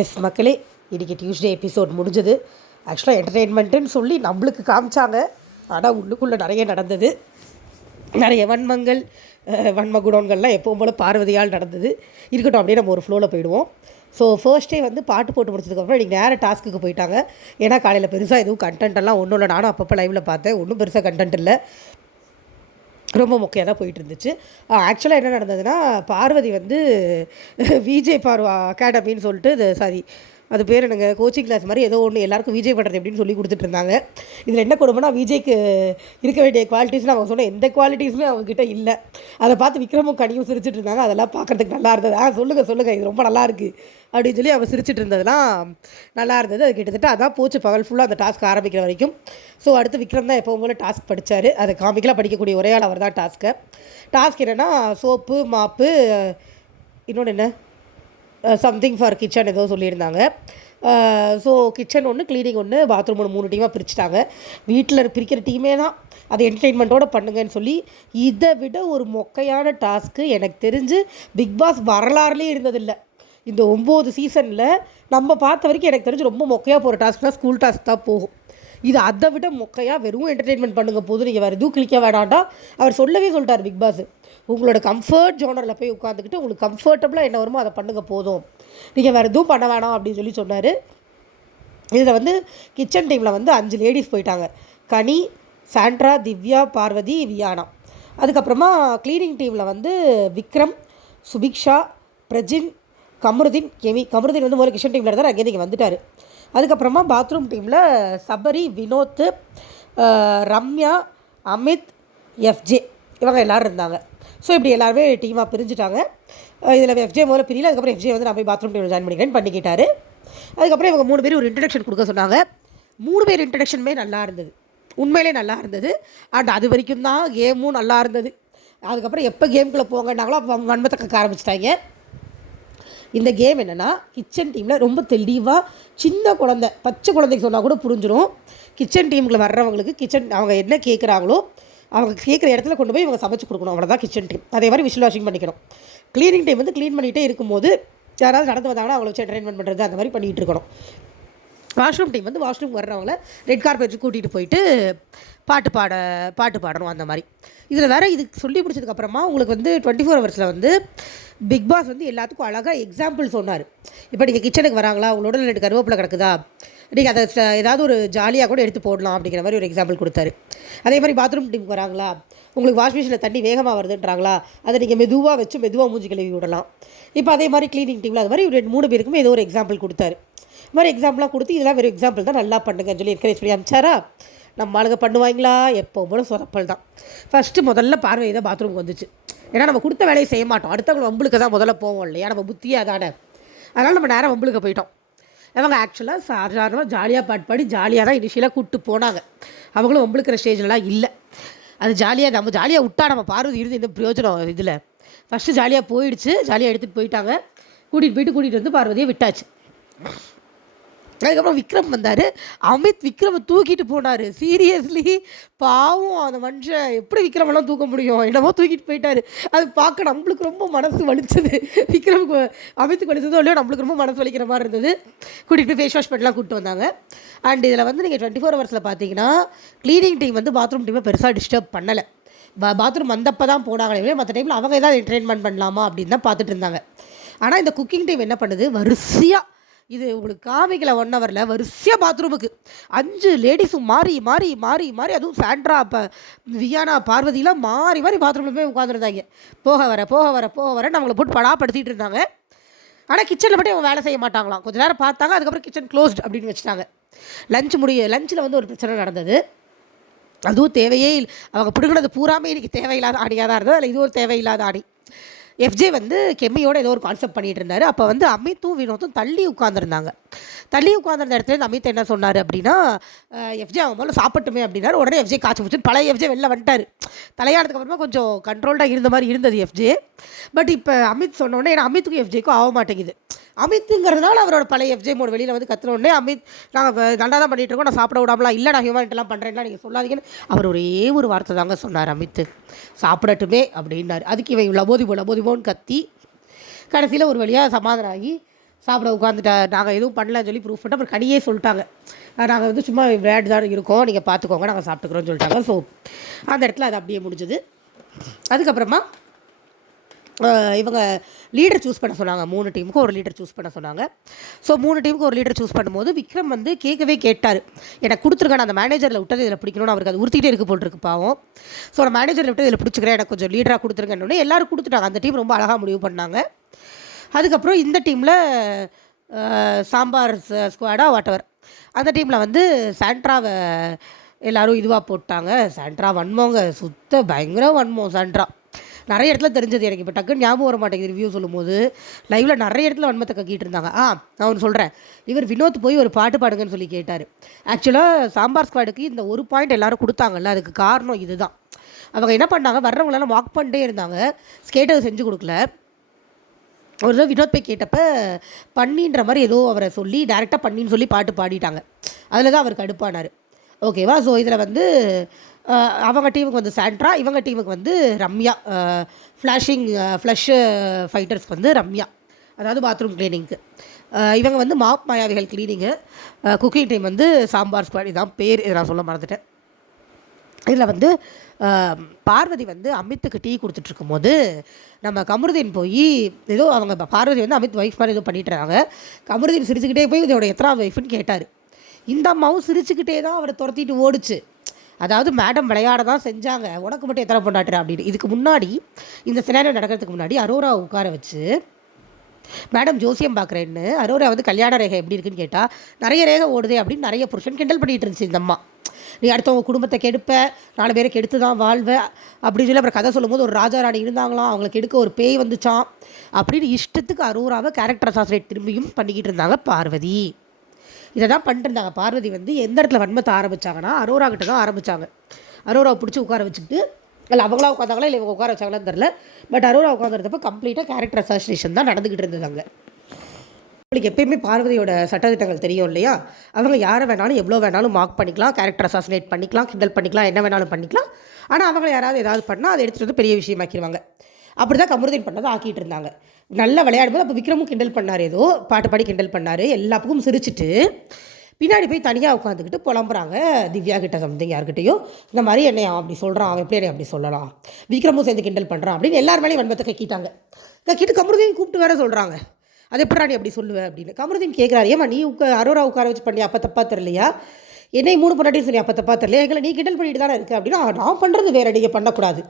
S மக்களே, இன்றைக்கி Tuesday episode முடிஞ்சது. ஆக்சுவலாக என்டர்டெயின்மெண்ட்டுன்னு சொல்லி நம்மளுக்கு காமிச்சாங்க, ஆனால் உள்ளுக்குள்ளே நிறைய நடந்தது. நிறைய வன்மங்கள், வன்மகுணங்கள்லாம் எப்பவும் போல் பார்வதியால் நடந்தது. இருக்கட்டும், அப்படியே நம்ம ஒரு ஃப்ளோவில் போயிடுவோம். ஸோ ஃபர்ஸ்ட் டே வந்து பாட்டு போட்டு முடிச்சதுக்கப்புறம் இன்றைக்கி நேராக டாஸ்க்கு போயிட்டாங்க. ஏன்னா காலையில் பெருசாக எதுவும் கண்டென்ட்டெல்லாம் ஒன்றும் இல்லை. நானும் அப்பப்போ லைவில் பார்த்தேன், ஒன்றும் பெருசாக கண்டென்ட் இல்லை, ரொம்ப மொக்கையாக தான் போயிட்டு இருந்துச்சு. ஆக்சுவலாக என்ன நடந்ததுன்னா, பார்வதி வந்து விஜே பார்வா அகாடமின்னு சொல்லிட்டு அது பேர் என்னங்க, கோச்சிங் கிளாஸ் மாதிரி ஏதோ ஒன்று எல்லாருக்கும் விஜய் பண்ணுறது எப்படின்னு சொல்லி கொடுத்துட்டு இருந்தாங்க. இதில் என்ன கொடுமைனா, விஜய்க்கு இருக்க வேண்டிய குவாலிட்டிஸ்னு அவங்க சொன்ன எந்த குவாலிட்டிஸுமே அவங்கக்கிட்ட இல்லை. அதை பார்த்து விக்ரமும் கனியும் சிரிச்சிட்டு இருந்தாங்க. அதெல்லாம் பார்க்குறதுக்கு நல்லா இருந்தது. சொல்லுங்கள் இது ரொம்ப நல்லாயிருக்கு அப்படின்னு சொல்லி அவங்க சிரிச்சிட்டு இருந்ததுலாம் நல்லா இருந்தது. அது கிட்டத்தட்ட அதான் போச்சு பகல் ஃபுல்லாக அந்த டாஸ்க் ஆரம்பிக்கிற வரைக்கும். ஸோ அடுத்து விக்ரம் தான் எப்போவும் போல டாஸ்க் படித்தார். அதை காமிக்கலாக படிக்கக்கூடிய ஒரே ஆள் அவர் தான். டாஸ்க் என்னென்னா, சோப்பு, மாப்பு, இன்னொன்று என்ன, சம்திங் ஃபார் கிச்சன் ஏதோ சொல்லியிருந்தாங்க. ஸோ கிச்சன் ஒன்று, க்ளீனிங் ஒன்று, பாத்ரூம் ஒன்று, 3 டீமாக பிரிச்சுட்டாங்க. வீட்டில் பிரிக்கிற டீமே தான் அது என்டர்டெயின்மெண்ட்டோடு பண்ணுங்கன்னு சொல்லி. இதை விட ஒரு மொக்கையான டாஸ்க்கு எனக்கு தெரிஞ்சு பிக் பாஸ் வரலாறுலேயே இருந்ததில்லை. இந்த 9 சீசனில் நம்ம பார்த்த வரைக்கும் எனக்கு தெரிஞ்சு ரொம்ப மொக்கையாக போகிற டாஸ்க்னால் ஸ்கூல் டாஸ்க் தான் போகும். இது அதை விட மொக்கையாக வெறும் என்டர்டெயின்மெண்ட் பண்ணுங்க போது, நீங்கள் வேறு எதுவும் கிளிக்க வேண்டாண்டா அவர் சொல்லவே சொல்லிட்டார் பிக் பாஸ். உங்களோட கம்ஃபர்ட் ஜோனரில் போய் உட்காந்துக்கிட்டு உங்களுக்கு கம்ஃபர்டபுளாக என்ன வருமோ அதை பண்ணுங்க போதும், நீங்கள் வேறு எதுவும் பண்ண வேணாம் அப்படின்னு சொல்லி சொன்னார். இதில் வந்து கிச்சன் டீமில் வந்து 5 லேடிஸ் போயிட்டாங்க. கனி, சாண்ட்ரா, திவ்யா, பார்வதி, வியானா. அதுக்கப்புறமா க்ளீனிங் டீமில் வந்து விக்ரம், சுபிக்ஷா, பிரஜின், கமருதீன், கமருதீன் வந்து முதல்ல கிச்சன் டீமில் இருந்தார், அங்கேருந்து இங்கே வந்துட்டார். அதுக்கப்புறமா பாத்ரூம் டீமில் சபரி, வினோத், ரம்யா, அமித், எஃப்ஜே இவங்க எல்லோரும் இருந்தாங்க. ஸோ இப்படி எல்லாருமே டீமாக பிரிஞ்சுட்டாங்க. இதில் எஃப்ஜே முதல்ல பிரியல. அதுக்கப்புறம் எஃப்ஜே வந்து நான் போய் பாத்ரூம் டீமில் ஜாயின் பண்ணிக்கிறேன்னு பண்ணிக்கிட்டாரு. அதுக்கப்புறம் இவங்க 3 பேரும் ஒரு இன்ட்ரடக்ஷன் கொடுக்க சொன்னாங்க. 3 பேர் இன்ட்ரடக்ஷனுமே நல்லா இருந்தது, உண்மையிலே நல்லா இருந்தது. அண்ட் அது வரைக்கும் தான் கேமும் நல்லா இருந்தது. அதுக்கப்புறம் எப்போ கேமுக்குள்ளே போங்கன்னாங்களோ அப்போ அவங்க வன்மத்தை கக்க ஆரம்பிச்சிட்டாங்க. இந்த கேம் என்னென்னா, கிச்சன் டீமில் ரொம்ப தெளிவாக சின்ன குழந்தை, பச்சை குழந்தைக்கு சொன்னால் கூட புரிஞ்சிடும். கிச்சன் டீமுக்குள்ள வர்றவங்களுக்கு அவங்க என்ன கேட்குறாங்களோ அவங்க கேட்குற இடத்துல கொண்டு போய் இவங்க சமைச்சு கொடுக்கணும். அவ்வளோதான் கிச்சன் டீம். அதே மாதிரி விஷுவல் வாஷிங் பண்ணிக்கணும். க்ளீனிங் டீம் வந்து க்ளீன் பண்ணிகிட்டே இருக்கும்போது யாராவது நடந்து வந்தாங்கன்னா அவங்கள வச்சு என்டர்டெயின்மெண்ட் பண்ணுறது, அந்த மாதிரி பண்ணிகிட்டு இருக்கணும். வாஷ்ரூம் டீம் வந்து வாஷ்ரூம் வர்றவங்கள ரெட் கார்பெட் கூட்டிகிட்டு போயிட்டு பாட்டு பாடணும், அந்த மாதிரி. இதில் வேறு இது சொல்லி பிடிச்சதுக்கப்புறமா உங்களுக்கு வந்து 24 ஹவர்ஸில் வந்து பிக் பாஸ் வந்து எல்லாத்துக்கும் அழகாக எக்ஸாம்பிள் சொன்னார். இப்போ நீங்கள் கிச்சனுக்கு வராங்களா, உங்களோட 2 கருவேப்பிலை கிடக்குதா, நீங்கள் அதை ஏதாவது ஒரு ஜாலியாக கூட எடுத்து போடலாம் அப்படிங்கிற மாதிரி ஒரு எக்ஸாம்பிள் கொடுத்தாரு. அதே மாதிரி பாத்ரூம் டீமுக்கு வராங்களா, உங்களுக்கு வாஷ் மிஷினில் தண்ணி வேகமாக வருதுன்றாங்களா, அதை நீங்கள் மெதுவாக மூஞ்சி கழுவி விடலாம். இப்போ அதே மாதிரி க்ளீனிங் டீமில் அது மாதிரி 2-3 பேருக்குமே ஏதோ ஒரு எக்ஸாம்பிள் கொடுத்தாரு. இது மாதிரி எக்ஸாம்பிளாக கொடுத்து இதெல்லாம் வெறும் எக்ஸாம்பிள் தான், நல்லா பண்ணுங்கன்னு சொல்லி என்கரேஜ் பண்ணி அமிச்சாரா. நம்ம ஆளுங்க பண்ணுவாங்களா, எப்போ போல சொதப்பல் தான். முதல்ல பார்வை தான் பாத்ரூமுக்கு வந்துச்சு. ஏன்னா நம்ம கொடுத்த வேலையை செய்ய மாட்டோம், அடுத்தவங்க வம்புளுக்கு தான் முதல்ல போவோம் இல்லையா, நம்ம புத்தியே அதானே. அதனால் நம்ம நேரம் வம்புளுக்கு போயிட்டோம். அவங்க ஆக்சுவலாக சாதாரணமாக ஜாலியாக பாட்டு பாடி ஜாலியாக தான் இனிஷியலாக கூப்பிட்டு போனாங்க. அவங்களும் வம்புளுக்கிற ஸ்டேஜ்லாம் இல்லை. அது ஜாலியாக நம்ம ஜாலியாக விட்டா நம்ம பார்வதி இருந்து என்ன பிரயோஜனம். இதில் ஃபஸ்ட்டு ஜாலியாக போயிடுச்சு, ஜாலியாக எடுத்துகிட்டு போயிட்டாங்க. கூட்டிகிட்டு வந்து பார்வதியை விட்டாச்சு. அதுக்கப்புறம் விக்ரம் வந்தார். அமித் விக்ரமை தூக்கிட்டு போனார். சீரியஸ்லி பாவம் அந்த மனுஷன், எப்படி விக்ரமெல்லாம் தூக்க முடியும், என்னமோ தூக்கிட்டு போயிட்டார். அது பார்க்க நம்மளுக்கு ரொம்ப மனசு வலிச்சது. விக்ரமுக்கு அமித்துக்கு வலிச்சதோ இல்லையோ நம்மளுக்கு ரொம்ப மனசு வலிக்கிற மாதிரி இருந்தது. கூட்டிகிட்டு போய் ஃபேஸ் வாஷ் பண்ணலாம் கூப்பிட்டு வந்தாங்க. அண்ட் இதில் வந்து நீங்கள் 24 ஹவர்ஸில் பார்த்தீங்கன்னா க்ளீனிங் டீம் வந்து பாத்ரூம் டீமை பெருசாக டிஸ்டர்ப் பண்ணலை. பாத்ரூம் வந்தப்போ தான் போனாங்களே, மற்ற டைமில் அவங்க ஏதாவது என்டர்டெயின்மெண்ட் பண்ணலாமா அப்படின்னு தான் பார்த்துட்டு இருந்தாங்க. ஆனால் இந்த குக்கிங் டீம் என்ன பண்ணுது, வரிசையாக இது உங்களுக்கு காமிக்கல 1 ஹவரில் வரிசையாக பாத்ரூமுக்கு 5 லேடிஸும் மாறி மாறி மாறி மாறி, அதுவும் சாண்ட்ரா, வியானா, பார்வதியெலாம் மாறி மாறி பாத்ரூமில் போய் உட்காந்துருந்தாங்க. போக வர நம்மளை போட்டு படாப்படுத்திட்டு இருந்தாங்க. ஆனால் கிச்சனில் மட்டும் அவங்க வேலை செய்ய மாட்டாங்களாம். கொஞ்சம் நேரம் பார்த்தாங்க, அதுக்கப்புறம் கிச்சன் க்ளோஸ்ட் அப்படின்னு வச்சுட்டாங்க. லஞ்சில் வந்து ஒரு பிரச்சனை நடந்தது. அதுவும் தேவையே இல்லை. அவங்க பிடுங்கினது பூராமே இன்றைக்கி தேவையில்லாத ஆடியாக தான் இருந்தது. அதில் இது ஒரு தேவையில்லாத ஆடி. எஃப்ஜே வந்து கெம்மியோட ஏதோ ஒரு கான்செப்ட் பண்ணிகிட்டு இருந்தார். அப்போ வந்து அமித்தும் வினோத்தும் தள்ளி உட்காந்துருந்தாங்க. இடத்துல இருந்து அமித் என்ன சொன்னார் அப்படின்னா, எஃப்ஜே அவங்க முதல்ல சாப்பிட்டுமே அப்படின்னாரு. உடனே எஃப்ஜே காய்ச்சி பிடிச்சி பழைய எஃப்ஜே வெளில வந்துட்டார். தலையானதுக்கு அப்புறமா கொஞ்சம் கண்ட்ரோல்டாக இருந்த மாதிரி இருந்தது எஃப்ஜே. பட் இப்போ அமித் சொன்னோடனே, ஏன்னா அமித்துக்கும் எஃப்ஜேக்கும் ஆக மாட்டேங்குது. அமித்துங்கிறதுனால அவரோட பழைய எஃப்ஜே மோட வெளியில் வந்து கத்துனோடனே, அமித் நாங்கள் நல்லா தான் பண்ணிகிட்டு இருக்கோம், நான் சாப்பிட விடாமலாம் இல்லை, நான் ஹியூமனிட்டெல்லாம் பண்ணுறேன்னா நீங்கள் சொல்லாதீங்கன்னு அவர் ஒரே ஒரு வார்த்தை தாங்க சொன்னார். அமித் சாப்பிடட்டுமே அப்படின்னாரு. அதுக்கு இவன் லபோதிபோன்னு கத்தி கடைசியில் ஒரு வழியாக சமாதானம் ஆகி சாப்பிட உட்காந்துட்டா நாங்கள் எதுவும் பண்ணலன்னு சொல்லி ப்ரூஃப் பண்ணிட்டு அப்புறம் கனியே சொல்லிட்டாங்க, நாங்கள் வந்து சும்மா விளையாட்டு தான் இருக்கோம், நீங்கள் பார்த்துக்கோங்க, நாங்கள் சாப்பிட்டுக்குறோன்னு சொல்லிட்டாங்க. ஸோ அந்த இடத்துல அது அப்படியே முடிஞ்சுது. அதுக்கப்புறமா இவங்க லீடர் சூஸ் பண்ண சொன்னாங்க. 3 டீமுக்கும் ஒரு லீடர் சூஸ் பண்ண சொன்னாங்க. ஸோ 3 டீமுக்கு ஒரு லீடர் சூஸ் பண்ணும்போது விக்ரம் வந்து கேட்டார், எனக்கு கொடுத்துருக்கான அந்த மேனேஜரில் விட்டது இதில் பிடிக்கணும்னு அவருக்கு அது உறுத்திட்டே இருக்கு போட்டிருக்கு பாவம். ஸோ நான் மேனேஜரில் விட்டு இதில் பிடிச்சிக்கிறேன், எனக்கு கொஞ்சம் லீடராக கொடுத்துருங்கன்னு எல்லோரும் கொடுத்துட்டாங்க. அந்த டீம் ரொம்ப அழகாக முடிவு பண்ணாங்க. அதுக்கப்புறம் இந்த டீமில் சாம்பார் ஸ்குவாடா வாட்டவர் அந்த டீமில் வந்து சாண்ட்ராவை எல்லோரும் இதுவாக போட்டாங்க. சாண்ட்ரா வன்மோங்க, சுத்த பயங்கர வன்மம் சாண்ட்ரா. நிறைய இடத்துல தெரிஞ்சது எனக்கு. இப்போ டக்குன்னு ஞாபகம் வர மாட்டேங்குது ரிவ்யூ சொல்லும்போது. லைவில் நிறைய இடத்துல வன்மத்தை கக்கிட்டு இருந்தாங்க. நான் ஒன்று சொல்கிறேன், இவர் வினோத் போய் ஒரு பாட்டு பாடுங்கன்னு சொல்லி கேட்டார். ஆக்சுவலாக சாம்பார் ஸ்குவாடுக்கு இந்த ஒரு பாயிண்ட் எல்லோரும் கொடுத்தாங்கல்ல, அதுக்கு காரணம் இதுதான். அவங்க என்ன பண்ணாங்க, வர்றவங்களெல்லாம் வாக் பண்ணிட்டே இருந்தாங்க, ஸ்கேட்டர் செஞ்சு கொடுக்கல. ஒரு தடவை வினோத் போய் கேட்டப்ப பண்ணின்ற மாதிரி ஏதோ அவரை சொல்லி டேரெக்டாக பண்ணின்னு சொல்லி பாட்டு பாடிட்டாங்க. அதில் தான் அவர் கடுப்பானார். ஓகேவா? ஸோ இதில் வந்து அவங்க டீமுக்கு வந்து சாண்ட்ரா, இவங்க டீமுக்கு வந்து ரம்யா. ஃப்ளஷ் ஃபைட்டர்ஸ்க்கு வந்து ரம்யா, அதாவது பாத்ரூம் கிளீனிங்க்கு. இவங்க வந்து மாப் மாயாவிகள் கிளீனிங்கு. குக்கிங் டீம் வந்து சாம்பார் ஸ்குவாட். இதான் பேர், இதை நான் சொல்ல மறந்துட்டேன். இதில் வந்து பார்வதி வந்து அமித்துக்கு டீ கொடுத்துட்ருக்கும் போது நம்ம கமருதீன் போய் ஏதோ அவங்க பார்வதி வந்து அமித் ஒய்ஃப் மாதிரி ஏதோ பண்ணிட்டுறாங்க. கமருதீன் சிரிச்சுக்கிட்டே போய் இதோட எத்தனாவது ஒய்ஃப்னு கேட்டார். இந்த அம்மாவும் சிரிச்சுக்கிட்டே தான் அவரை துரத்திட்டு ஓடிச்சு. அதாவது மேடம் விளையாட தான் செஞ்சாங்க, உனக்கு மட்டும் எத்தனை பொண்டாட்டுற அப்படின்னு. இதுக்கு முன்னாடி இந்த சினாரியோ நடக்கிறதுக்கு முன்னாடி அரோரா உட்கார வச்சு மேடம் ஜோசியம் பார்க்குறேன்னு அரோரா வந்து கல்யாண ரேகை எப்படி இருக்குன்னு கேட்டால் நிறைய ரேகை ஓடுதே அப்படின்னு நிறைய புருஷன் கிண்டல் பண்ணிகிட்டு இருந்துச்சு இந்த அம்மா. நீ அடுத்தவங்க குடும்பத்தை கெடுப்ப, 4 பேரை கெடுத்து தான் வாழ்வ அப்படின்னு சொல்லி அப்புறம் கதை சொல்லும்போது ஒரு ராஜா ராணி இருந்தாங்களாம், அவங்களுக்கு கெடுக்க ஒரு பேய் வந்துச்சான் அப்படின்னு இஷ்டத்துக்கு அரோராவை கேரக்டர் அசாசினேட் திரும்பியும் பண்ணிக்கிட்டு இருந்தாங்க பார்வதி. இதை தான் பண்ணிட்டு இருந்தாங்க. பார்வதி வந்து எந்த இடத்துல வன்மத்தை ஆரம்பித்தாங்கன்னா அரோரா கிட்ட தான் ஆரம்பித்தாங்க. அரோராவை பிடிச்சி உட்கார வச்சுக்கிட்டு, இல்லை அவங்களா உட்காந்தாங்களா இல்லை இவங்க உட்கார வச்சாங்களான்னு தெரில, பட் அரோரா உட்காந்துருந்தப்போ கம்ப்ளீட்டாக கேரக்டர் அசாசினேஷன் தான் நடந்துக்கிட்டு இருந்ததாங்க. உங்களுக்கு எப்பயுமே பார்வதியோட சட்டத்திட்டங்கள் தெரியும் இல்லையா? அவங்க யாரை வேணாலும் எவ்வளோ வேணாலும் மார்க் பண்ணிக்கலாம், கேரக்டர் அசாசினேட் பண்ணிக்கலாம், கிண்டல் பண்ணிக்கலாம், என்ன வேணாலும் பண்ணிக்கலாம். ஆனால் அவங்கள யாராவது ஏதாவது பண்ணால் அதை எடுத்துகிட்டு வந்து பெரிய விஷயமாக்கிடுவாங்க. அப்படி தான் கமருதீன் பண்ணதை ஆக்கிட்டு இருந்தாங்க. நல்லா விளையாடும்போது அப்போ விக்ரமும் கிண்டல் பண்ணார், ஏதோ பாட்டு பாடி கிண்டல் பண்ணார். எல்லா பக்கமும் சிரிச்சுட்டு பின்னாடி போய் தனியாக உட்காந்துக்கிட்டு புலம்புறாங்க திவ்யா கிட்ட சம்திங் யார்கிட்டையோ. இந்த மாதிரி என்னை அப்படி சொல்கிறான், அவன் எப்படி என்னை அப்படி சொல்லலாம், விக்ரமும் சேர்ந்து கிண்டல் பண்ணுறான் அப்படின்னு எல்லார் மேலேயும் வன்மத்தை கக்கிட்டாங்க. கக்கிட்டு கமருதீன் கூப்பிட்டு வேற சொல்கிறாங்க, அது எப்படி நீ அப்படி சொல்லுவேன் அப்படின்னு. கமருதீன் கேட்குறாரு, ஏமா நீ அரோரா உட்கார வச்சு பண்ணி அப்போ தப்பா தெரியலையா, என்னை 3 பொண்டாட்டின்னு சொல்லி அப்போ தப்பா தெரியலையா, எங்களை நீ கிண்டல் பண்ணிட்டு தானே இருக்குது அப்படின்னா, நான் பண்ணுறது வேற, நீங்கள் பண்ணக்கூடாது.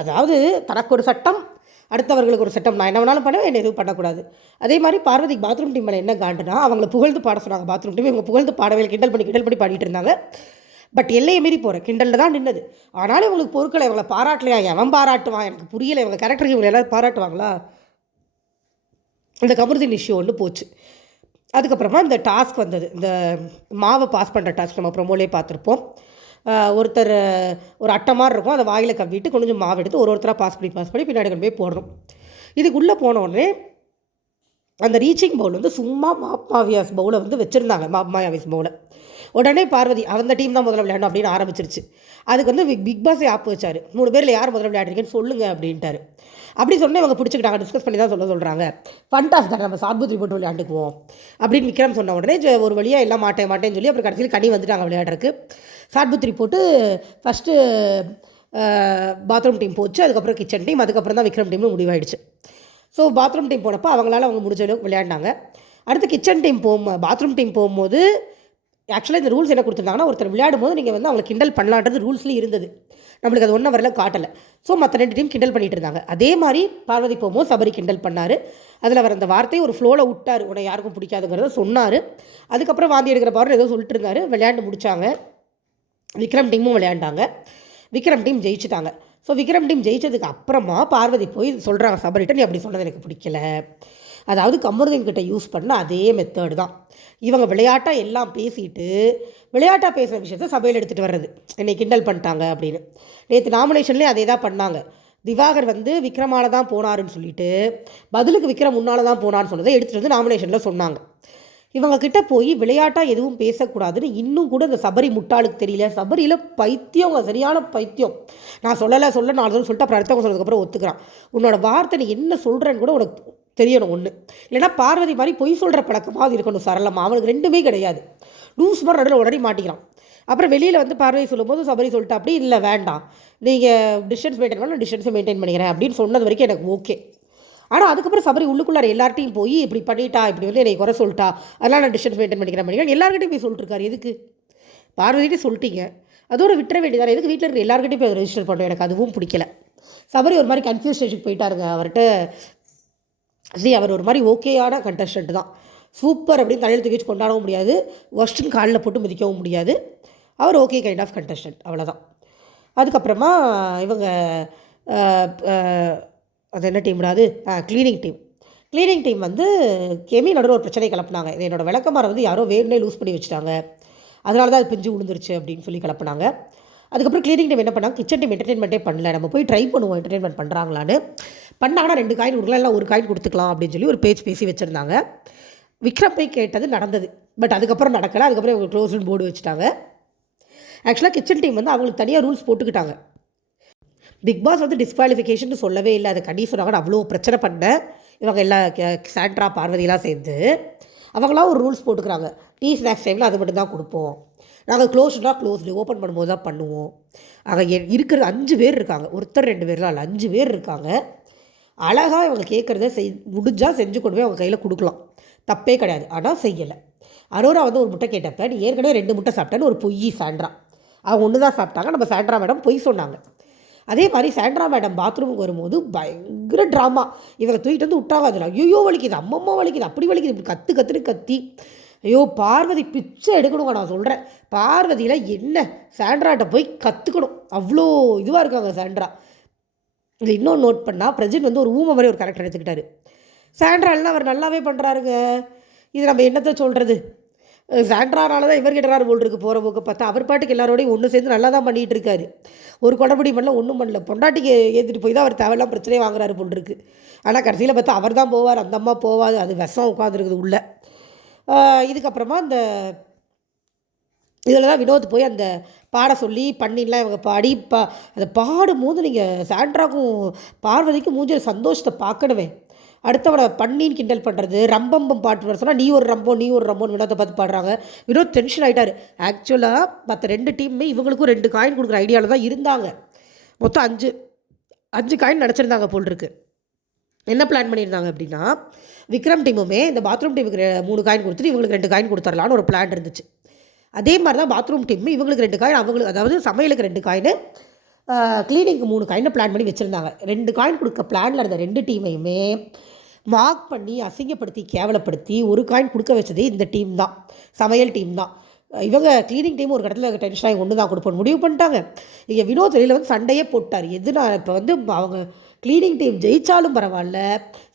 அதாவது தனக்கு ஒரு சட்டம், அடுத்தவர்களுக்கு ஒரு சட்டம், நான் என்ன வேணாலும் பண்ணுவேன், என்ன எதுவும் பண்ணக்கூடாது. அதே மாதிரி பார்வதிக்கு பாத்ரூம் டீம் மேலே என்ன காண்டுனா, அவங்களை புகழ்ந்து பாட சொன்னாங்க பாத்ரூம் டீம். இவங்க புகழ்ந்து பாடவே கிண்டல் பண்ணி பாடிட்டு இருந்தாங்க. பட் எல்லையை மீறி போகிறேன், கிண்டலில் தான் நின்னது. ஆனாலும் இவங்களுக்கு பொருட்களை இவங்களை பாராட்டலையா, எவன் பாராட்டுவான் எனக்கு புரியலை. இவங்க கேரக்டருக்கு இவங்க எல்லோரும் பாராட்டுவாங்களா? இந்த கமருதீன் இஷ்யூ ஒன்று போச்சு. அதுக்கப்புறமா இந்த டாஸ்க் வந்தது, இந்த மாவை பாஸ் பண்ணுற டாஸ்க். நம்ம ப்ரொமோலே பார்த்துருப்போம். ஒருத்தர் ஒரு அட்டை மாதிரி இருக்கும், அதை வாயில் கவ்விட்டு கொஞ்சம் மாவு எடுத்து ஒருத்தராக பாஸ் பண்ணி பின்னாடி கொண்டு போய் போடணும். இதுக்குள்ளே போன உடனே அந்த ரீச்சிங் பவுல் வந்து சும்மா மாயாவிஸ் பவுலை வந்து வச்சுருந்தாங்க, மாயாவிஸ் பவுலை. உடனே பார்வதி அந்த டீம் தான் முதல்ல விளையாடணும் அப்படின்னு ஆரம்பிச்சிருச்சு. அதுக்கு வந்து பிக் பாஸே ஆப்பு வச்சார், 3 பேரில் யார் முதல்ல விளையாடுறீங்கன்னு சொல்லுங்கள் அப்படின்ட்டாரு. அப்படி சொன்னே இவங்க பிடிச்சிக்கிட்டாங்க, டிஸ்கஸ் பண்ணி தான் சொல்கிறாங்க. ஃபண்டாஸ் தான், நம்ம சார்புத்திரி போட்டு விளையாண்டுக்குவோம் அப்படின்னு விக்ரம் சொன்ன உடனே ஒரு வழியாக எல்லாம் மாட்டேன்னு சொல்லி அப்புறம் கடைசியில் கனி வந்துட்டாங்க விளையாடுறதுக்கு. சார்புத்திரி போட்டு ஃபஸ்ட்டு பாத்ரூம் டீம் போச்சு, அதுக்கப்புறம் கிச்சன் டீம், அதுக்கப்புறம் தான் விக்ரம் டீம்னு முடிவாயிடுச்சு. ஸோ பாத்ரூம் டீம் போனப்போ அவங்க முடிஞ்ச அளவுக்கு விளையாடினாங்க. அடுத்து கிச்சன் டீம் பாத்ரூம் டீம் போகும்போது ஆக்சுவலாக இந்த ரூல்ஸ் என்ன கொடுத்துருந்தாங்கன்னா, ஒருத்தர் விளையாடும் போது நீங்கள் வந்து அவங்களை கிண்டல் பண்ணலான்றது ரூல்ஸ்லேயும் இருந்தது. நம்மளுக்கு அது 1 ஹவரில் காட்டலை. ஸோ மற்ற 2 டீம் கிண்டல் பண்ணிகிட்டு இருந்தாங்க. அதே மாதிரி பார்வதி போகும்போது சபரி கிண்டல் பண்ணார். அதில் அவர் அந்த வார்த்தையை ஒரு ஃப்ளோவில் விட்டார், உன்னை யாருக்கும் பிடிக்காதுங்கிறத சொன்னார். அதுக்கப்புறம் வாந்தி எடுக்கிற பவர் ஏதோ சொல்லிட்டு இருந்தார். விளையாண்டு முடித்தாங்க. விக்ரம் டீமும் விளையாண்டாங்க. விக்ரம் டீம் ஜெயிச்சிட்டாங்க. ஸோ விக்ரம் டீம் ஜெயிச்சதுக்கு அப்புறமா பார்வதி போய் சொல்கிறாங்க சபரிட்ட, நீ அப்படி சொன்னது எனக்கு பிடிக்கல. அதாவது கமருதீன் கிட்ட யூஸ் பண்ண அதே மெத்தேடு தான். இவங்க விளையாட்டாக எல்லாம் பேசிட்டு விளையாட்டாக பேசுகிற விஷயத்த சபையில் எடுத்துகிட்டு வர்றது, என்னை கிண்டல் பண்ணிட்டாங்க அப்படின்னு. நேற்று நாமினேஷன்லேயே அதே தான் பண்ணாங்க. திவாகர் வந்து விக்ரமால தான் போனாருன்னு சொல்லிட்டு பதிலுக்கு விக்ரம் முன்னால் தான் போனான்னு சொன்னதை எடுத்துகிட்டு வந்து நாமினேஷனில் சொன்னாங்க. இவங்கக்கிட்ட போய் விளையாட்டாக எதுவும் பேசக்கூடாதுன்னு இன்னும் கூட இந்த சபரி முட்டாளுக்கு தெரியல. சபரியில் பைத்தியம், சரியான பைத்தியம். நான் சொல்ல 4 தடவை சொல்லிட்டு அப்புறம் அடுத்தவங்க சொன்னதுக்கப்புறம் ஒத்துக்கிறான். உன்னோட வார்த்தை நீ என்ன சொல்கிறேன்னு கூட உனக்கு தெரியணும் ஒன்று. இல்லைன்னா பார்வதி மாதிரி பொய் சொல்கிற பழக்கமாக அது இருக்கணும் சரளமாக. அவனுக்கு ரெண்டுமே கிடையாது. லூஸ் மாதிரி நடுவில் உடனே மாட்டிக்கிறான். அப்புறம் வெளியில் வந்து பார்வதி சொல்லும்போது சபரி சொல்லிட்டு அப்படி இல்லை வேண்டாம், நீங்கள் டிஸ்டன்ஸ் மெயின்டைன் பண்ணலாம், டிஸ்டன்ஸை மெயின்டைன் பண்ணிக்கிறேன் அப்படின்னு சொன்னது வரைக்கும் எனக்கு ஓகே. ஆனால் அதுக்கப்புறம் சபரி உள்ளுக்குள்ளார எல்லார்ட்டையும் போய் இப்படி பண்ணிட்டா, இப்படி வந்து என்னை குறை சொல்லிட்டா, அதெல்லாம் நான் டிஸ்டன்ஸ் மெயின்டைன் பண்ணிக்கிறேன் எல்லாருக்கிட்டையும் போய் சொல்லிட்டுருக்காரு. எதுக்கு? பார்வதிகிட்டே சொல்லிட்டீங்க, அதோட விட்டுற வேண்டியதானே. எதுக்கு வீட்டில் இருக்கிற எல்லாருக்கிட்டையும் போய் ரெஜிஸ்டர் பண்ணுறேன்? எனக்கு அதுவும் பிடிக்கல. சபரி ஒரு மாதிரி கன்ஃபியூஸ் ஸ்டேஜுக்கு போயிட்டாருங்க. அவர்கிட்ட அவர் ஒரு மாதிரி ஓகேயான கண்டஸ்டன்ட் தான். சூப்பர் அப்படின்னு தலையில் தூக்கி வச்சு கொண்டாடவும் முடியாது, ஒஸ்ட்டுன்னு காலில் போட்டு மிதிக்கவும் முடியாது. அவர் ஓகே கைண்ட் ஆஃப் கண்டஸ்டன்ட், அவ்வளோதான். அதுக்கப்புறமா இவங்க அது என்ன டீம் விடாது, க்ளீனிங் டீம் வந்து கெமி நடுவில் ஒரு பிரச்சனை கிளப்புனாங்க. இது என்னோடய விளக்கமாரை வந்து யாரோ வேணுனே லூஸ் பண்ணி வச்சுட்டாங்க, அதனால தான் அது பிஞ்சு விழுந்துருச்சு அப்படின்னு சொல்லி கிளப்புனாங்க. அதுக்கப்புறம் க்ளீனிங் டீம் என்ன பண்ணாங்க, கிச்சன் டீம் என்டர்டெயின்மெண்ட்டே பண்ணல, நம்ம போய் ட்ரை பண்ணுவோம் என்டர்டெயின்மெண்ட் பண்ணுறாங்களான்னு. பண்ணாங்கன்னா 2 காயின் கொடுக்கலாம், இல்லை 1 காயின் கொடுத்துக்கலாம் அப்படின்னு சொல்லி ஒரு பேசி வச்சுருந்தாங்க. விக்ரம் போய் கேட்டது நடந்தது, பட் அதுக்கப்புறம் நடக்கலை. அதுக்கப்புறம் இவங்க க்ளோஸ்னு போர்டு வச்சுட்டாங்க. ஆக்சுவலாக கிச்சன் டீம் வந்து அவங்களுக்கு தனியாக ரூல்ஸ் போட்டுக்கிட்டாங்க. பிக் பாஸ் வந்து டிஸ்குவாலிஃபிகேஷன் சொல்லவே இல்லை, அதை கண்டிப்பாக சொன்னாங்க. அவ்வளோ பிரச்சனை பண்ண இவங்க எல்லா சாண்ட்ரா பார்வதியெலாம் சேர்ந்து அவங்களாம் ஒரு ரூல்ஸ் போட்டுக்கிறாங்க. டீ ஸ்நாக்ஸ் டைமில் அது மட்டும் தான் கொடுப்போம், நாங்கள் க்ளோஸ்டு ஓப்பன் பண்ணும்போது தான் பண்ணுவோம். அங்கே இருக்கிற 5 பேர் இருக்காங்க, ஒருத்தர் 2 பேர்லாம் இல்லை, 5 பேர் இருக்காங்க. அழகாக இவங்க கேட்குறத முடிஞ்சால் செஞ்சு கொண்டு போய் அவங்க கையில் கொடுக்கலாம், தப்பே கிடையாது. ஆனால் செய்யலை. அரோரா வந்து ஒரு முட்டை கேட்டப்ப நீ ஏற்கனவே 2 முட்டை சாப்பிட்டேன்னு ஒரு பொய் சாண்ட்ரா. அவங்க ஒன்று தான் சாப்பிட்டாங்க, நம்ம சாண்ட்ரா மேடம் பொய் சொன்னாங்க. அதே மாதிரி சாண்ட்ரா மேடம் பாத்ரூமுக்கு வரும்போது பயங்கர ட்ராமா. இவங்க தூக்கிட்டு வந்து விட்டாங்க. அதில் ஐயோ வலிக்குது, அம்மம்மா வலிக்குது, அப்படி வலிக்குது, இப்படி கற்றுன்னு கத்தி. ஐயோ பார்வதி பிச்சை எடுக்கணுங்க. நான் சொல்கிறேன், பார்வதியில் என்ன சாண்ட்ராட்ட போய் கற்றுக்கணும், அவ்வளோ இதுவாக இருக்காங்க சாண்ட்ரா. இதில் இன்னொன்று நோட் பண்ணால் பிரஜின் வந்து ஒரு ஊமை மாதிரி ஒரு கேரக்டர் எடுத்துக்கிட்டாரு. சாண்ட்ராலாம் அவர் நல்லாவே பண்ணுறாருங்க. இது நம்ம என்னத்தை சொல்கிறது, சாண்ட்ரானால தான் இவர் கிட்டறாரு போல் இருக்குது. போகிற போக்கு பார்த்தா அவர் பாட்டுக்கு எல்லாரோடையும் ஒன்று சேர்ந்து நல்லா தான் பண்ணிகிட்டு இருக்காரு. ஒரு குடப்படி பண்ணல, ஒன்றும் பண்ணல. பொண்டாட்டிக்கு ஏற்றிட்டு போய் தான் அவர் தேவையெல்லாம் பிரச்சனையே வாங்குறாரு போல் இருக்குது. ஆனால் கடைசியில் பார்த்தா அவர் தான் போவார், அந்த அம்மா போவாது. அது விஷம் உட்காந்துருக்குது உள்ளே. இதுக்கப்புறமா அந்த இதில் தான் வினோத் போய் அந்த பாட சொல்லி பண்ணிடலாம். இவங்க பாடி அதை பாடும்போது நீங்கள் சாண்ட்ராக்கும் பார்வதிக்கும் மூஞ்சில் சந்தோஷத்தை பார்க்கணுமே. அடுத்தவனை பண்ணின்னு கிண்டல் பண்ணுறது, ரம்பம்பம் பாட்டு வர சொன்னால் நீ ஒரு ரம்போன்னு வினோத்தை பார்த்து பாடுறாங்க. வினோத் டென்ஷன் ஆகிட்டார். ஆக்சுவலாக மற்ற 2 டீமுமே இவங்களுக்கும் 2 காயின் கொடுக்குற ஐடியாவில் தான் இருந்தாங்க. மொத்தம் 5 காயின் நினச்சிருந்தாங்க போல் இருக்கு. என்ன பிளான் பண்ணியிருந்தாங்க அப்படின்னா, விக்ரம் டீமுமே இந்த பாத்ரூம் டீமுக்கு 3 காயின் கொடுத்துட்டு இவங்களுக்கு 2 காயின் கொடுத்துடலான்னு ஒரு பிளான் இருந்துச்சு. அதே மாதிரி தான் பாத்ரூம் டீம் இவங்களுக்கு 2 காயின், அவங்களுக்கு அதாவது சமையலுக்கு 2 காயின், க்ளீனிங்க்கு 3 காயின் பிளான் பண்ணி வச்சுருந்தாங்க. 2 காயின் கொடுக்க பிளானில் இருந்த 2 டீமையுமே மார்க் பண்ணி அசிங்கப்படுத்தி கேவலப்படுத்தி 1 காயின் கொடுக்க வச்சதே இந்த டீம் தான், சமையல் டீம் தான். இவங்க க்ளீனிங் டீம் ஒரு இடத்துல டென்ஷன் ஆகி 1 தான் கொடுப்போம் முடிவு பண்ணிட்டாங்க. இங்கே வினோத் வெளியில் வந்து சண்டையே போட்டார். நான் இப்போ வந்து அவங்க க்ளீனிங் டீம் ஜெயித்தாலும் பரவாயில்ல,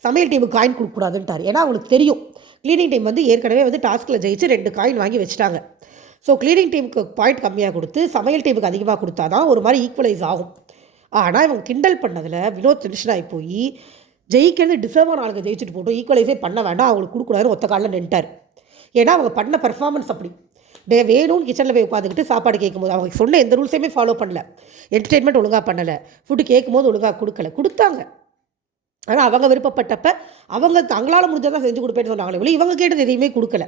சமையல் டீமுக்கு காயின் கொடுக்கக்கூடாதுன்ட்டார். ஏன்னா அவங்களுக்கு தெரியும் க்ளீனிங் டீம் வந்து ஏற்கனவே வந்து டாஸ்கில் ஜெயிச்சு 2 காயின் வாங்கி வச்சுட்டாங்க. ஸோ க்ளீனிங் டீமுக்கு பாயிண்ட் கம்மியாக கொடுத்து சமையல் டீமுக்கு அதிகமாக கொடுத்தா தான் ஒரு மாதிரி ஈக்குவலைஸ் ஆகும். ஆனால் இவங்க கிண்டல் பண்ணதில் வினோத் டென்ஷன் ஆகி போய் ஜெயிக்கிறது டிசர்வான ஆளுங்க ஜெயிச்சுட்டு போட்டோம், ஈக்குவலைஸே பண்ண வேண்டாம், அவங்களுக்கு கொடுக்கூடாதுன்னு ஒத்த காலில் நின்ட்டார். ஏன்னா அவங்க பண்ண பர்ஃபார்மன்ஸ் அப்படி வேணும்னு கிச்சனில் போய் உட்காந்துக்கிட்டு சாப்பாடு கேட்கும்போது அவங்க சொன்ன எந்த ரூல்ஸையுமே ஃபாலோ பண்ணல, என்டர்டெயின்மெண்ட் ஒழுங்காக பண்ணலை, ஃபுட்டு கேட்கும்போது ஒழுங்காக கொடுத்தாங்க. ஆனால் அவங்க விருப்பப்பட்டப்ப அவங்க தங்களால் முடிஞ்சதான் செஞ்சு கொடுப்பேன்னு சொன்னாங்களே இவ்வளோ, இவங்க கேட்டது எதையுமே கொடுக்கல.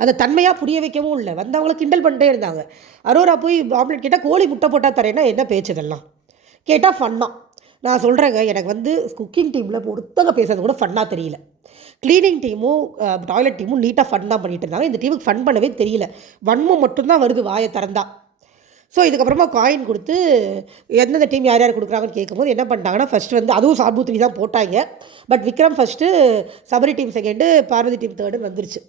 அதை தன்மையாக புரிய வைக்கவும் இல்லை, வந்தவங்கள கிண்டல் பண்ணிட்டே இருந்தாங்க. அரோரா போய் ஆம்லெட் கேட்டால் கோழி முட்டை போட்டால் தரேன்னா என்ன பேச்சு இதெல்லாம் கேட்டால் ஃபன்னாக. நான் சொல்கிறேங்க, எனக்கு வந்து குக்கிங் டீமில் ஒருத்தங்க பேசுறது கூட ஃபன்னாக தெரியல. க்ளீனிங் டீமும் டாய்லெட் டீமும் நீட்டாக ஃபன் தான் பண்ணிகிட்டு இருந்தாங்க. இந்த டீமுக்கு ஃபன் பண்ணவே தெரியல, வன்மம் மட்டும்தான் வருது வாயை திறந்தா. ஸோ இதுக்கப்புறமா காயின் கொடுத்து எந்தெந்த டீம் யார் யார் கொடுக்குறாங்கன்னு கேட்கும்போது என்ன பண்ணிட்டாங்கன்னா, ஃபஸ்ட்டு வந்து அதுவும் சாபூத்திரி தான் போட்டாங்க. But Vikram first, Sabari team second, Parvathi team தேர்டுன்னு வந்துருச்சு.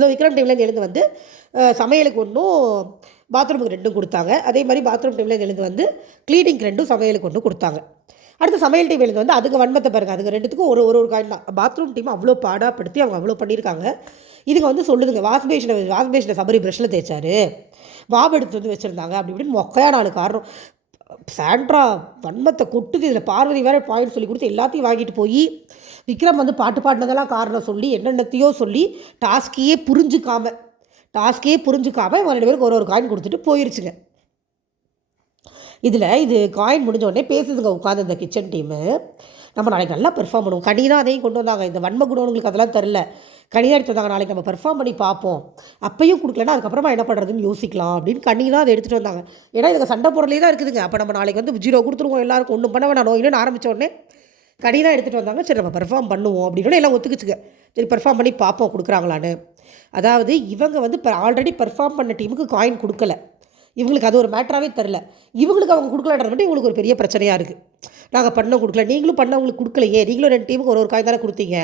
ஸோ விக்ரம் டீம்லேருந்து எழுந்து வந்து சமையலுக்கு 1, பாத்ரூமுக்கு 2 கொடுத்தாங்க. அதே மாதிரி பாத்ரூம் டீம்லேருந்து எழுந்து வந்து க்ளீனிங்க்கு 2, சமையலுக்கு 1 கொடுத்தாங்க. அடுத்து சமையல் டீம் எழுந்து வந்து அதுக்கு வன்மத்தை பாருங்கள், அதுக்கு 2த்துக்கும் ஒரு காயின் தான். பாத்ரூம் டீம் அவ்வளோ பாடாப்படுத்தி அவங்க அவ்வளோ பண்ணியிருக்காங்க. இதுங்க வந்து சொல்லுதுங்க, வாஷ்பேஷனை சபரி ப்ரஷ்ஷில் தேய்ச்சாரு, மாவு எடுத்து வந்து வச்சுருந்தாங்க, அப்படி இப்படின்னு மொக்கையான 4 காரணம். சாண்ட்ரா வன்மத்தை கொட்டுது. இதில் பார்வதி வேறு பாயிண்ட் சொல்லி கொடுத்து எல்லாத்தையும் வாங்கிட்டு போய் விக்ரம் வந்து பாட்டு பாடினதெல்லாம் காரணம் சொல்லி என்னென்னத்தையோ சொல்லி டாஸ்கையே புரிஞ்சுக்காம இவங்க 2 பேருக்கு ஒரு காயின் கொடுத்துட்டு போயிருச்சுங்க. இது காயின் முடிஞ்ச உடனே பேசுதுங்க உட்காந்து இந்த கிச்சன் டீமு. நம்ம நாளைக்கு நல்லா பெர்ஃபார்ம் பண்ணுவோம். கனி தான் அதையும் கொண்டு வந்தாங்க. இந்த வன்ம குடோன்களுக்கு அதெல்லாம் தெரில. கனி தான் எடுத்து வந்தாங்க. நாளைக்கு நம்ம பெர்ஃபார்ம் பண்ணி பார்ப்போம், அப்பையும் கொடுக்கலன்னா அதுக்கப்புறமா என்ன பண்ணுறதுன்னு யோசிக்கலாம் அப்படின்னு கனி தான் அதை எடுத்துகிட்டு வந்தாங்க. ஏன்னா இதுக்கு சண்டை போடலே தான் இருக்குதுங்க. அப்போ நம்ம நாளைக்கு வந்து 0 கொடுத்துருவோம், எல்லாருக்கும் ஒன்றும் பண்ண வேணாம் நோயின்னு ஆரம்பித்த உடனே கனி தான் எடுத்துகிட்டு வந்தாங்க. சரி நம்ம பெர்ஃபார்ம் பண்ணுவோம் அப்படின்னு எல்லாம் ஒத்துக்குச்சுங்க. சரி பெர்ஃபார்ம் பண்ணி பார்ப்போம் கொடுக்குறாங்களான்னு. அதாவது இவங்க வந்து இப்போ ஆல்ரெடி பெர்ஃபார்ம் பண்ண டீமுக்கு காயின் கொடுக்கல. இவங்களுக்கு அது ஒரு மேட்டராகவே தெரில. இவங்களுக்கு அவங்க கொடுக்கலான்றது மட்டும் இவங்களுக்கு ஒரு பெரிய பிரச்சனையாக இருக்குது. நாங்கள் பண்ண கொடுக்கல, நீங்களும் பண்ணவங்களுக்கு கொடுக்கலையே, நீங்களும் 2 டீமுக்கு ஒரு காயின் தானே கொடுத்தீங்க,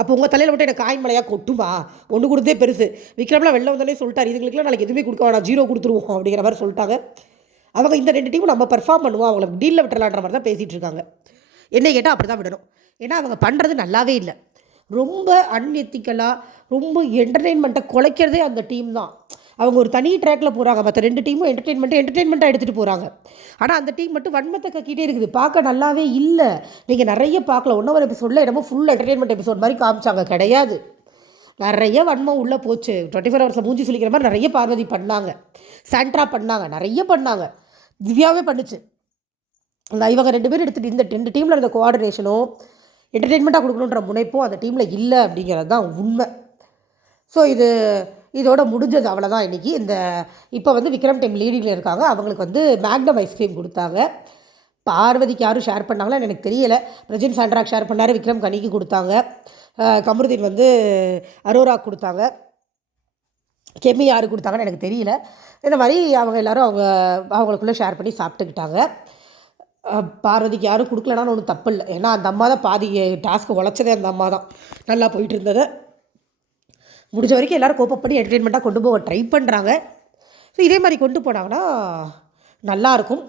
அப்போ உங்கள் தலையில் மட்டும் எனக்கு காயின் மலையாக கொட்டுமா, ஒன்று கொடுத்தே பெருசு. விக்ரம்லாம் வெளில வந்தாலே சொல்லிட்டார், இதுங்களுக்குலாம் நாளைக்கு எதுவுமே கொடுக்க வேணாம், 0 கொடுத்துருவோம் அப்படிங்கிற மாதிரி சொல்லிட்டாங்க. அவங்க இந்த 2 டீமும் நம்ம பெர்ஃபார்ம் பண்ணுவோம், அவங்களுக்கு டீலில் விட்டுறலான்ற மாதிரி தான் பேசிகிட்டு இருக்காங்க. என்ன கேட்டால் அப்படி தான் விடணும். ஏன்னா அவங்க பண்ணுறது நல்லாவே இல்லை. ரொம்ப அன்எத்திக்கலாக, ரொம்ப என்டர்டெயின்மெண்ட்டை குலைக்கிறதே அந்த டீம் தான். அவங்க ஒரு தனி ட்ராக்கில் போகிறாங்க. மற்ற 2 டீமும் என்டர்டெயின்மெண்ட்டாக எடுத்துகிட்டு போகிறாங்க. ஆனால் அந்த டீம் மட்டும் வன்மத்தை கக்கிட்டே இருக்குது. பார்க்க நல்லாவே இல்லை. நீங்கள் நிறைய பார்க்கல. 1 hour எபிசோடில் என்னமோ ஃபுல் என்டர்டெயின்மெண்ட் எபிசோட் மாதிரி காமிச்சாங்க. கிடையாது, நிறைய வன்மம் உள்ளே போச்சு. 24 hours மூஞ்சி சொல்லிக்கிற மாதிரி நிறைய பார்வதி பண்ணாங்க, சாண்ட்ரா பண்ணாங்க, நிறைய பண்ணாங்க, திவ்யாவே பண்ணுச்சு. இவங்க 2 பேரும் எடுத்துகிட்டு இந்த 2 டீமில் இருந்த கோஆர்டினேஷனும் என்டர்டெயின்மெண்ட்டாக கொடுக்கணுன்ற முனைப்பும் அந்த டீமில் இல்லை அப்படிங்கிறது தான் உண்மை. ஸோ இதோட முடிஞ்சது, அவ்வளோதான் இன்றைக்கி. இப்போ வந்து விக்ரம் டீம் லீடிங்கில் இருக்காங்க. அவங்களுக்கு வந்து மேக்னம் ஐஸ்கிரீம் கொடுத்தாங்க. பார்வதிக்கு யாரும் ஷேர் பண்ணாங்களா எனக்கு தெரியலை. பிரஜின் சாண்ட்ராக் ஷேர் பண்ணார், விக்ரம் கனிக்கு கொடுத்தாங்க, கமருதீன் வந்து அரோரா கொடுத்தாங்க, கெமி யார் கொடுத்தாங்கன்னு எனக்கு தெரியல. இந்த மாதிரி அவங்க எல்லோரும் அவங்களுக்குள்ளே ஷேர் பண்ணி சாப்பிட்டுக்கிட்டாங்க. பார்வதிக்கு யாரும் கொடுக்கலனாலும் ஒன்றும் தப்பு இல்லை. ஏன்னா அந்த அம்மா தான் பாதி டாஸ்க்கு உழைச்சதே, அந்த அம்மா தான் நல்லா போயிட்டு இருந்தது. முடிஞ்ச வரைக்கும் எல்லோரும் கோப்பப் பண்ணி என்டர்டெயின்மெண்ட்டாக கொண்டு போக ட்ரை பண்ணுறாங்க. ஸோ இதே மாதிரி கொண்டு போனாங்கன்னா நல்லாயிருக்கும்.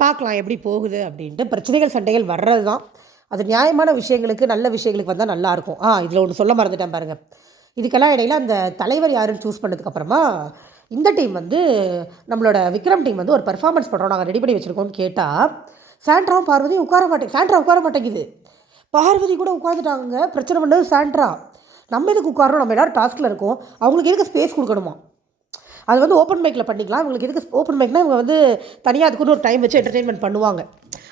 பார்க்கலாம் எப்படி போகுது அப்படின்ட்டு. பிரச்சனைகள் சண்டைகள் வர்றது தான், அது நியாயமான விஷயங்களுக்கு நல்ல விஷயங்களுக்கு வந்தால் நல்லாயிருக்கும். இதில் ஒன்று சொல்ல மறந்துட்டேன் பாருங்கள். இதுக்கெல்லாம் இடையில் அந்த தலைவர் யாருன்னு சூஸ் பண்ணதுக்கப்புறமா இந்த டீம் வந்து நம்மளோட விக்ரம் டீம் வந்து ஒரு பெர்ஃபார்மன்ஸ் பண்ணுறோம், நாங்கள் ரெடி பண்ணி வச்சுருக்கோம்னு கேட்டால் சாண்ட்ராவும் பார்வதியும் சாண்ட்ரா உட்கார மாட்டேங்குது. பார்வதி கூட உட்காந்துட்டாங்க. பிரச்சனை பண்ணது சாண்ட்ரா. நம்ம எதுக்கு உட்காரணும், நம்ம எல்லோரும் டாஸ்கில் இருக்கோம், அவங்களுக்கு எதுக்கு ஸ்பேஸ் கொடுக்கணுமா? அது வந்து ஓப்பன் மைக்கில் பண்ணிக்கலாம். இவங்களுக்கு எதுக்கு ஓப்பன் மைக்னால் இவங்க வந்து தனியாக அதுக்குன்னு ஒரு டைம் வச்சு என்டர்டெயின்மெண்ட் பண்ணுவாங்க,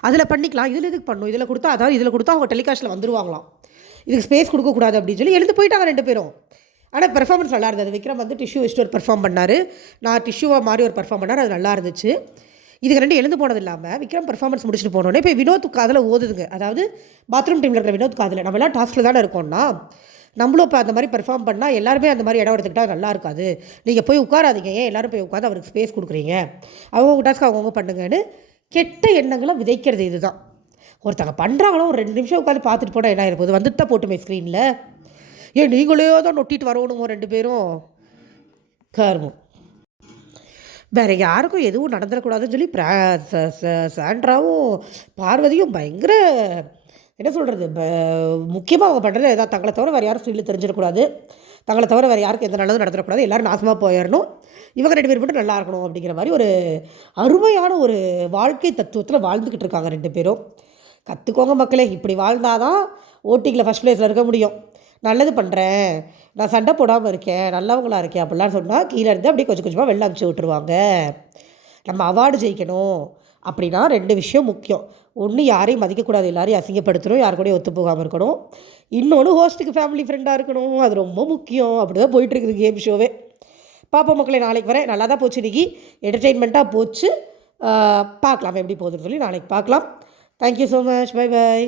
அதில் பண்ணிக்கலாம். இதில் எதுக்கு பண்ணும், இதில் கொடுத்தா இதில் கொடுத்தா அவங்க டெலிகாஸ்ட்டில் வந்துருவாங்களாம். இதுக்கு ஸ்பேஸ் கொடுக்கக்கூடாது அப்படின்னு சொல்லி எழுந்து போயிட்டாங்க 2 பேரும். ஆனால் பெர்ஃபார்மன்ஸ் நல்லா இருந்தது. விக்ரம் வந்து டிஷ்யூ வச்சுட்டு ஒரு பெர்ஃபார்ம் பண்ணார், நான் டிஷ்யூவாக மாதிரி ஒரு பெர்ஃபார்ம் பண்ணார், அது நல்லா இருந்துச்சு. இதுக்கு 2 எழுந்து போனது இல்லாமல் விக்ரம் பெர்ஃபார்மன்ஸ் முடிச்சுட்டு போனோடனே இப்போ வினோத் காதில் ஓதுதுங்க. அதாவது பாத்ரூம் டீமில் இருக்கிற வினோத் காதில், நம்ம எல்லாம் டாஸ்கில் தானே இருக்கோம்னா நம்மளும் இப்போ அந்த மாதிரி பெர்ஃபார்ம் பண்ணால் எல்லாருமே அந்த மாதிரி இடம் எடுத்துக்கிட்டால் நல்லா இருக்காது, நீங்கள் போய் உட்காராதீங்க, ஏன் எல்லோரும் போய் உட்காந்து அவருக்கு ஸ்பேஸ் கொடுக்குறீங்க, அவங்கவுங்க டாஸ்க்கு அவங்கவுங்க பண்ணுங்கன்னு கெட்ட எண்ணங்களை விதைக்கிறது. இதுதான் ஒருத்தங்க பண்ணுறாங்களோ ஒரு 2 நிமிஷம் உட்காந்து பார்த்துட்டு போனால் என்ன ஆயிருப்போது, வந்துட்டு தான் போட்டுமே ஸ்க்ரீனில், ஏன் நீங்களே தான் நொட்டிட்டு வரணுமோ 2 பேரும் கருமம். வேறு யாருக்கும் எதுவும் நடந்துடக்கூடாதுன்னு சொல்லி சாண்ட்ராவும் பார்வதியும் பயங்கர என்ன சொல்கிறது, முக்கியமாக அவங்க பண்ணுறது ஏதாவது தங்களை தவிர வேறு யாரும் ஸ்க்ரீனில் தெரிஞ்சிடக்கூடாது, தங்களை தவிர வேறு யாருக்கும் எந்த நல்லதும் நடந்துடக்கூடாது, எல்லோரும் நாசமாக போயிடணும், இவங்க 2 பேர் மட்டும் நல்லா இருக்கணும் அப்படிங்கிற மாதிரி ஒரு அருமையான ஒரு வாழ்க்கை தத்துவத்தில் வாழ்ந்துக்கிட்டு இருக்காங்க 2 பேரும். கற்றுக்கோங்க மக்களே, இப்படி வாழ்ந்தாதான் ஓட்டிங்கில் ஃபஸ்ட் ப்ளேஸில் இருக்க முடியும். நல்லது பண்ணுறேன், நான் சண்டை போடாமல் இருக்கேன், நல்லவங்களாக இருக்கேன் அப்படிலாம் சொன்னால் கீழே இருந்து அப்படியே கொஞ்சம் கொஞ்சமாக வெளில அனுப்பிச்சி விட்டுருவாங்க. நம்ம அவார்டு ஜெயிக்கணும் அப்படின்னா 2 விஷயம் முக்கியம். ஒன்று, யாரையும் மதிக்கக்கூடாது, எல்லாரையும் அசிங்கப்படுத்தணும், யாரு கூடயும் ஒத்து போகாமல் இருக்கணும். இன்னொன்று, ஹோஸ்ட்டுக்கு ஃபேமிலி ஃப்ரெண்டாக இருக்கணும், அது ரொம்ப முக்கியம். அப்படி தான் போயிட்டுருக்குது கேம் ஷோவே. பார்ப்போம் மக்களே, நாளைக்கு வரேன். நல்லா தான் போச்சு இன்றைக்கி, என்டர்டெயின்மெண்ட்டாக போச்சு. பார்க்கலாம் எப்படி போகுதுன்னு சொல்லி நாளைக்கு பார்க்கலாம். Thank you so much, bye bye.